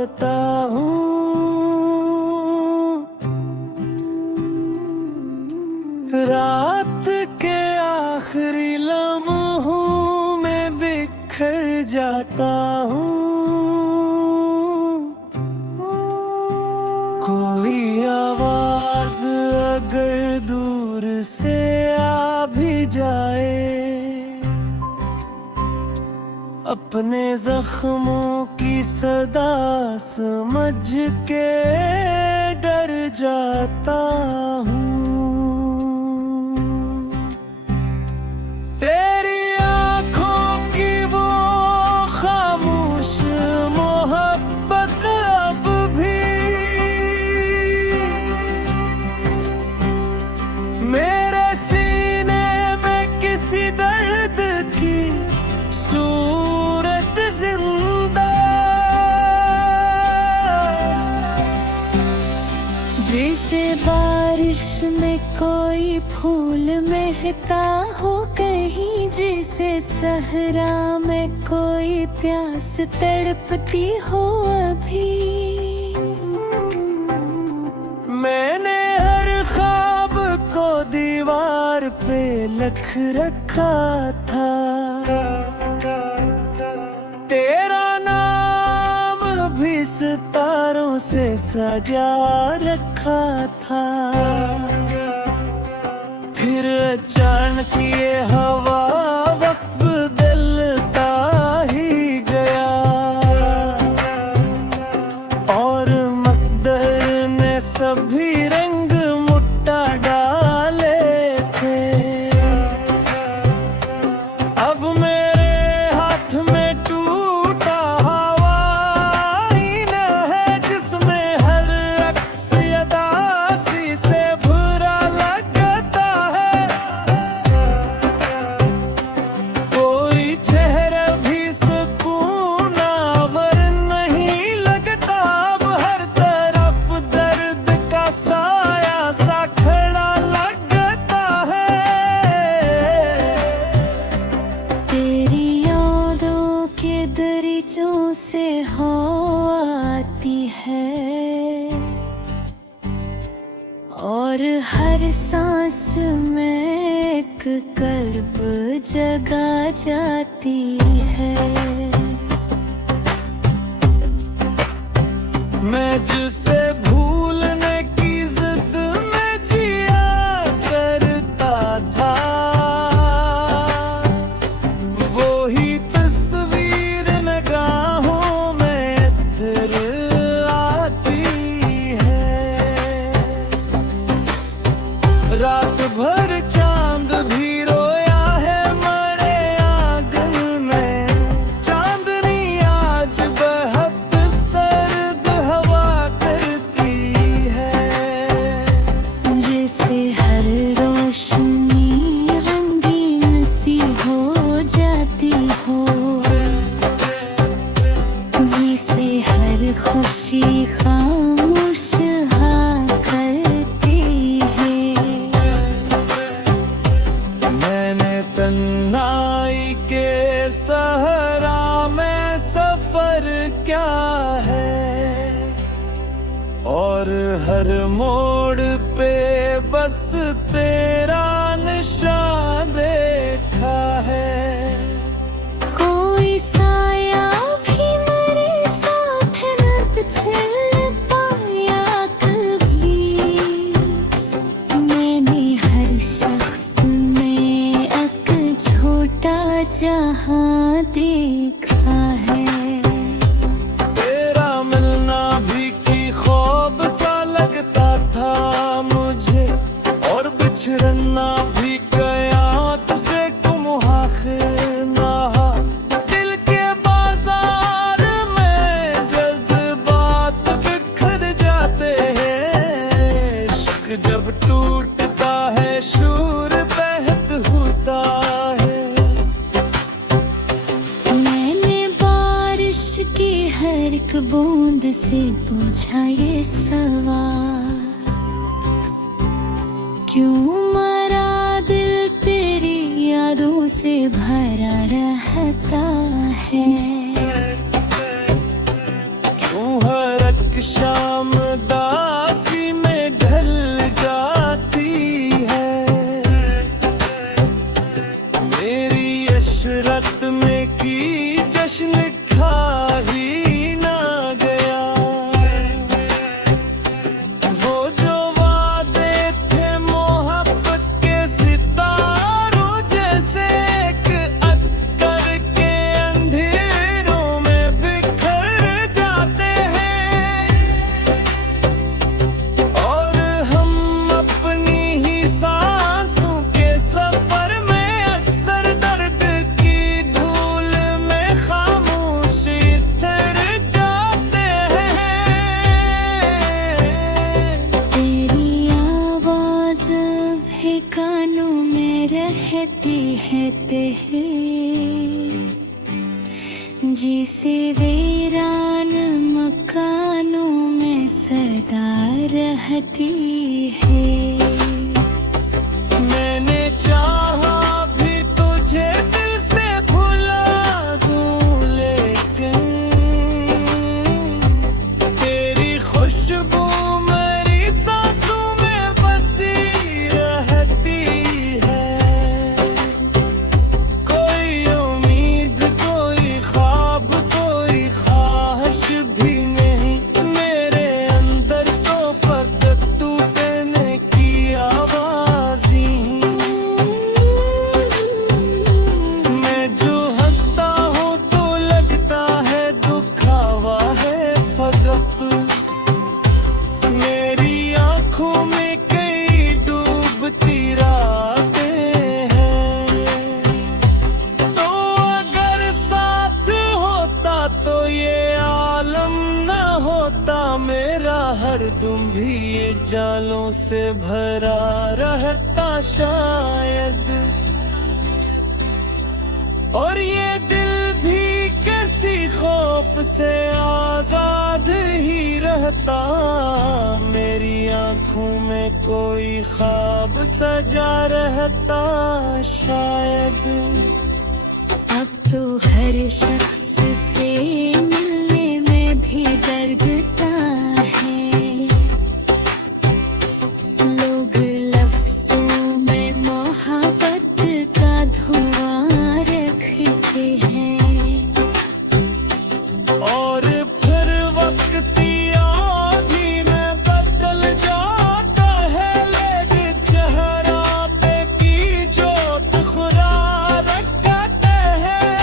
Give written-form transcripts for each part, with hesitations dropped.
जाता हूँ। रात के आखिरी लम्हों में बिखर जाता हूँ। कोई आवाज अगर दूर से आ भी जाए, अपने जख्मों की सदा समझ के डर जाता हूँ। तेरी आँखों की वो खामोश मोहब्बत अब भी मेरे सीने में किसी दर्द की सूरत जिंदा। जैसे बारिश में कोई फूल महकता हो कहीं, जैसे सहरा में कोई प्यास तड़पती हो अभी। मैंने हर ख्वाब को दीवार पे लिख रखा था, तेरा नाम भी सितारों से सजा रखा था। फिर अचानक ये हवा वक्त बदलता ही गया, और मकदर ने सभी रंग मुट्ठा डाले थे। अब मेरे हाथ में टूटा हुआ आईना है, जिसमें हर अक्स उदासी से बुरा लगता है। कोई चेहरा भी सुकूनावर नहीं लगता, अब हर तरफ दर्द का साया सा खड़ा लगता है। तेरी यादों के दरीचों से हवा आती है, और हर सांस में एक कर्ब जगा जाती है। मैं जिसे भूलने की जिद में जिया करता था, वो ही तस्वीर निगाहों में इतर आती है। रात भर चांद भी रोया है मरे आंगन में, चांदनी आज बेहद सर्द हवा करती है। जैसे हर रोशनी रंगीन सी हो जाती हो, जिसे हर खुशी खामोश हाँ करती है। मैंने तन्हाई के सहरा में सफर क्या है, और हर मोड़ पे बस तेरा निशान देखा है। कोई साया भी मेरे साथ न चल पाया कभी। मैंने हर शख्स में एक छोटा जहां देखा है। तेरा मिलना भी की ख्वाब सा लगता था मुझे, और बिछड़ना भी कयामत से तुम आखिर ना। दिल के बाजार में जज्बात बिखर जाते हैं, इश्क जब टूटता है शूर बेहद होता है। मैंने बारिश की हर एक बूंद से पूछा ये सवाल, क्यों मरा दिल तेरी यादों से भरा रहता है। क्यों रहती है। मैंने चाहा भी तुझे दिल से भुला दूं, लेकिन तेरी खुशबू मेरी सांसों में बसी रहती है। कोई उम्मीद, कोई ख्वाब, कोई ख्वाहिश भी नहीं मेरे अंदर, तो फकत टूटने की आवाज़ी। मैं जो हंसता हूँ तो लगता है दुखावा है फकत। मेरी आँखों में कई डूबती रातें हैं। तो अगर साथ होता तो ये आलम न होता मेरा, हरदम भी ये जालों से भरा रहता शायद। और ये दिल भी किसी खौफ से आजाद ही रहता, मेरी आंखों में कोई ख्वाब सजा रहता शायद। अब तो हर शख्स से मिलने में भी डरता है। लोग लफ्ज़ों में मोहब्बत का धुआं रखते हैं। और फिर वक्त आधी में बदल जाता है, लेकिन चेहरा पे की जोत खुदा रखते हैं।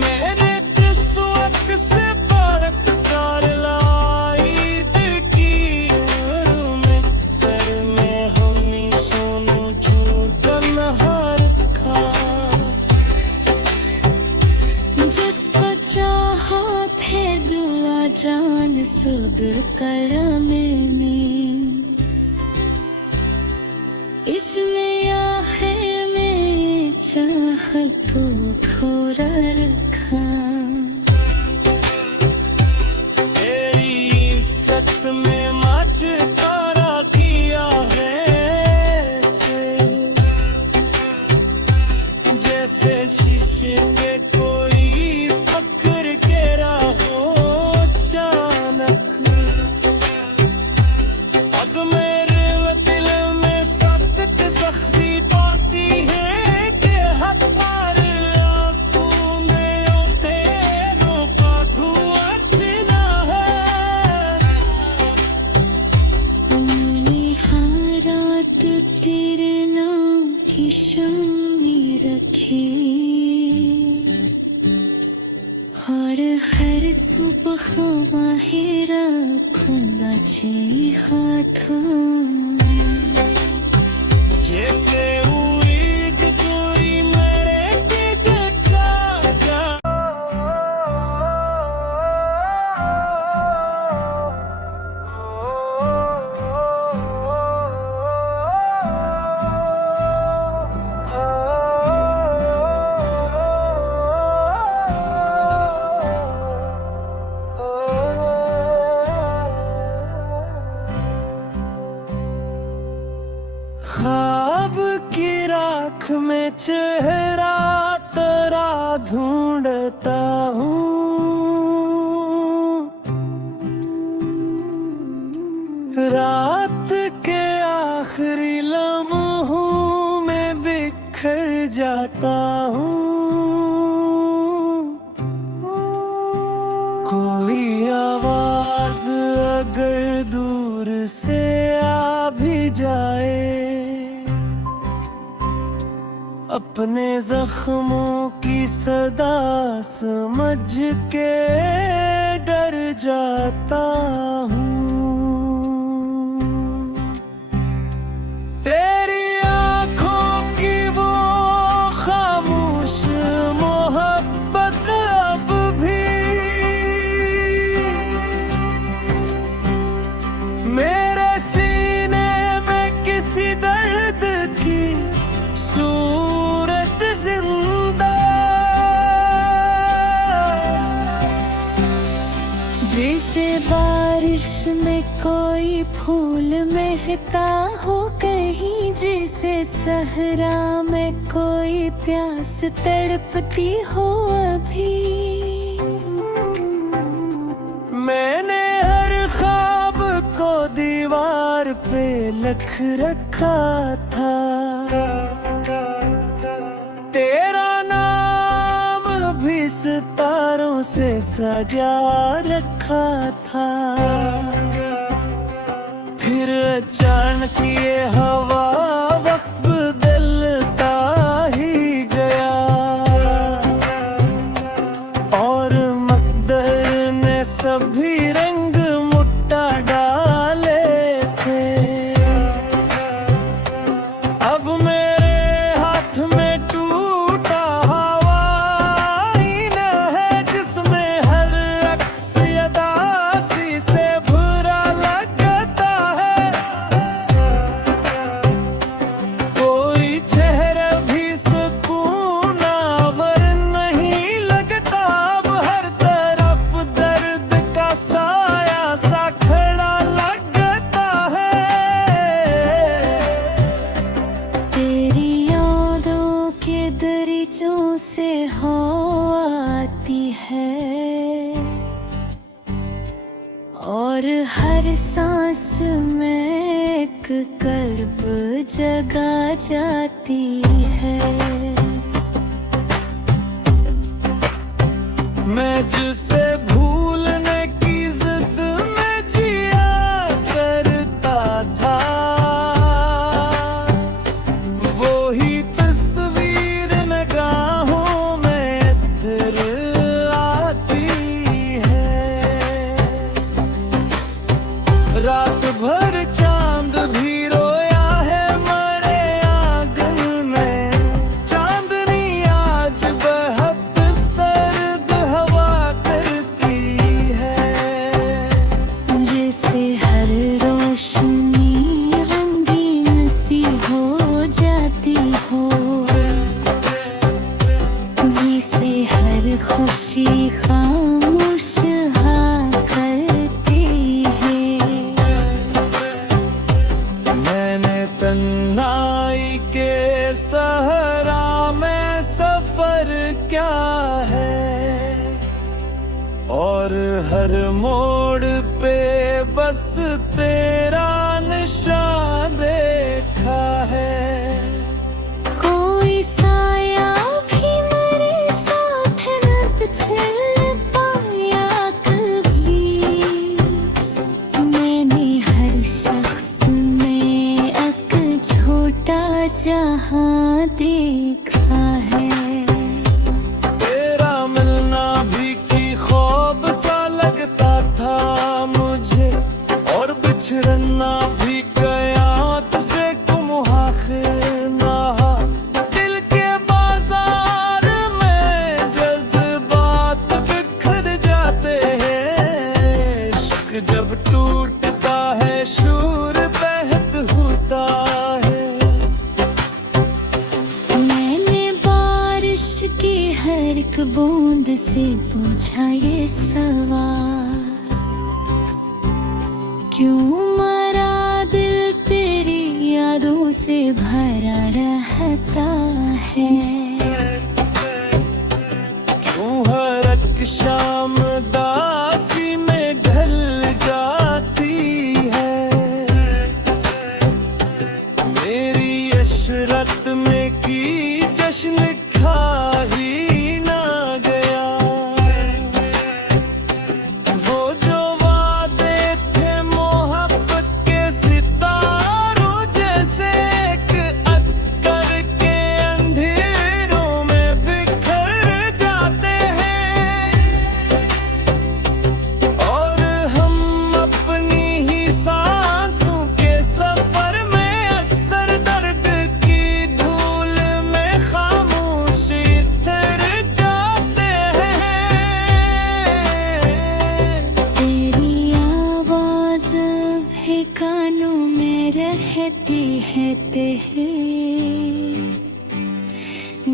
मेरे किस्मत से फर्क कर लाई की में कर में हमी सोनू झूठ नहार खा। जिसको चाहत है दुआ जान सुध करम में, इसमें आहे में चाहत को थोड़ा रखा। तेरी इज्जत में मच तारा किया है ऐसे, जैसे शीशे पे कोई पकड़ के रहो अचानक। अब मेरे दिल में सख्त सख्ती पाती है कि हमार आँखों में तेरों का धुआं खिला है। मुनिहारात तेरे नाम की शामी रखी, और हर सुबह बाहर रखूंगा जी हाथों में। जैसे उम्मीद कोई मेरे दिखता जा। ख्वाब की राख में चेहरा तेरा ढूंढता हूँ। रात के आखिरी लम्हों में बिखर जाता हूँ। कोई आवाज अगर दूर से आ भी जाए, अपने जख्मों की सदा समझ के डर जाता हूँ। तेरी आँखों की वो खामोश मोहब्बत अब भी मेरे सीने में किसी दर्द की सूरत जिंदा, जैसे बारिश में कोई फूल महकता हो कहीं, जैसे सहरा में कोई प्यास तड़पती हो अभी। मैंने हर ख्वाब को दीवार पे लिख रखा था, तेरा नाम भी सितारों से सजा रखा था। फिर अचानक ये हवा वक्त बदलता ही गया, और मकदर ने सभी रंग मुट्टा डाले थे। अब मेरे हाथ में टूटा हवाइन है, जिसमें हर रक्स अदासी से बुरा लगता है। कोई चेहरा भी सुकूनावर नहीं लगता, अब हर तरफ दर्द का साया सा खड़ा लगता है। तेरी यादों के दरीचों से हवा आती है, और हर सांस में एक कर्ब जगा जाती है। मैं जिसे भूलने की जिद में जिया करता था, वो ही तस्वीर निगाहों में इतर आती है। रात भर चांद भी रोया है मरे आंगन में, चांदनी आज बेहद सर्द हवा करती है। जैसे हर रोशनी रंगीन सी हो जाती हो, जिसे हर खुशी खामोश हाँ करती है। मैंने तन्हाई के सहरा में सफर क्या है, और हर मोड़ पे बस तेरा निशान देखा है। कोई साया भी मेरे साथ न चल पाया कभी। मैंने हर शख्स में एक छोटा जहां देखा है। तेरा मिलना भी की ख्वाब सा लगता था मुझे, और बिछड़ना भी कयामत से कुमुहाखना। दिल के बाजार में जज्बात बिखर जाते हैं, इश्क जब टूटता है शूर बेहद होता है। मैंने बारिश की हर एक बूंद से पूछा ये सवाल, क्यों मरा दिल तेरी यादों से भरा रहता है। क्यों हर एक शाम दासी में ढल जाती है, मेरी अशरत में की जश्न लिखा ही ना गया। वो जो वादे थे मोहब्बत के सितारों जैसे, एक अत्तर के अंधेरों में बिखर जाते हैं। और हम अपनी ही सांसों के सफर में अक्सर दर्द की धूल में खामोशी ठहर जाते हैं। तेरी आवाज भी कानों में रहती है तेरे,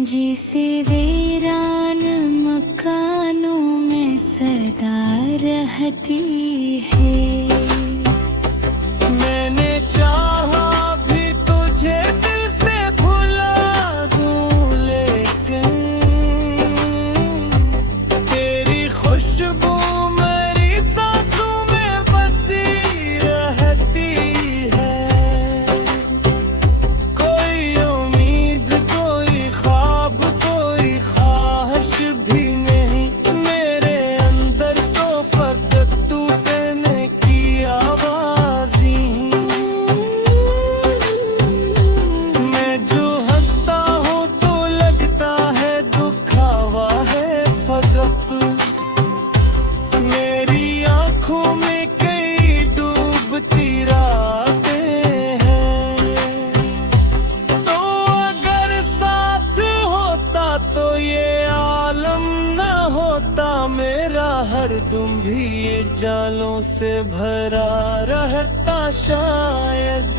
जिसे वीरान मकानों में सदा रहती है। मैंने चाहा भी तुझे दिल से भुला दूं, लेकिन तेरी खुशबू मेरी सांसों में बसी रहती है। कोई उम्मीद, कोई ख्वाब, कोई ख्वाहिश भी नहीं मेरे अंदर, तो फकत टूटने की आवाज़ ही। मैं जो हंसता हूँ तो लगता है दुखावा है फकत। मेरी आंखों में कई डूबती रातें हैं। तो अगर साथ होता तो ये आलम न होता मेरा, हरदम भी ये जालों से भरा रहता शायद।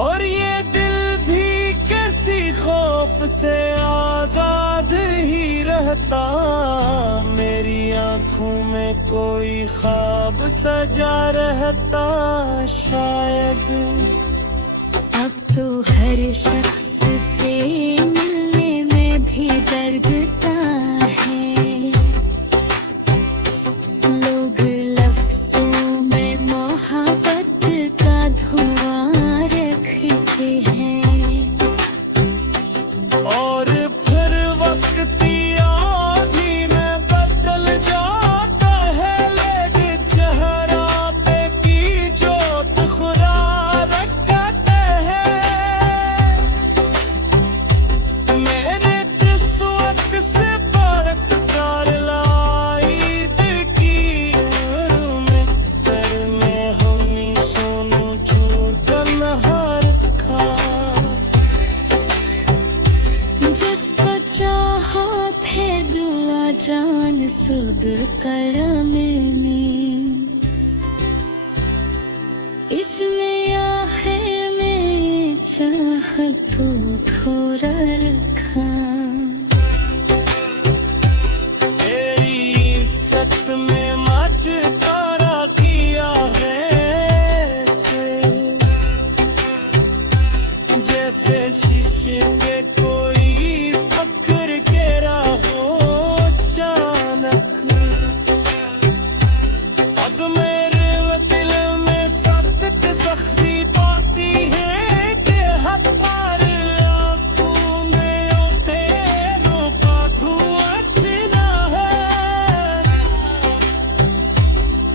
और ये दिल भी किसी खौफ से आजाद ही रहता, मेरी आंखों में कोई ख्वाब सजा रहता शायद। अब तो हर शख्स से मिलने में भी डरता है। लोग लफ्ज़ों में मोहब्बत का धुआं रखते हैं। और फिर वक्त आधी में बदल जाता है, लेकिन चेहरा पे की जोत खुदा रखते हैं। मेरे किस्मत से बरकरार लाईद की मित्र में हमी सोनू झूठ नहर खा। जिसको चाहा थे दुआ जान सुदूर कर मैंने, इसमें आहे में चाह तो थोड़ा रखा। तेरी इज्जत में मच तारा किया है से, जैसे शीशे पे कोई पकड़ के रहो अचानक। अब मेरे दिल में सख्त सख्ती पाती है कि हतार आंखों में तेरों का धुआं खिला है।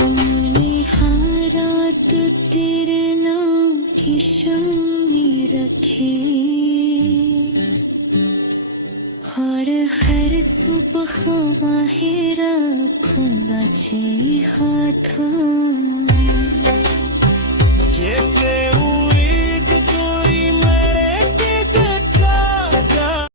मैंने हारात तेरे नाम की शम्मी रखी, और हर सुबह बाहर रखूंगा जी हाथों में। जैसे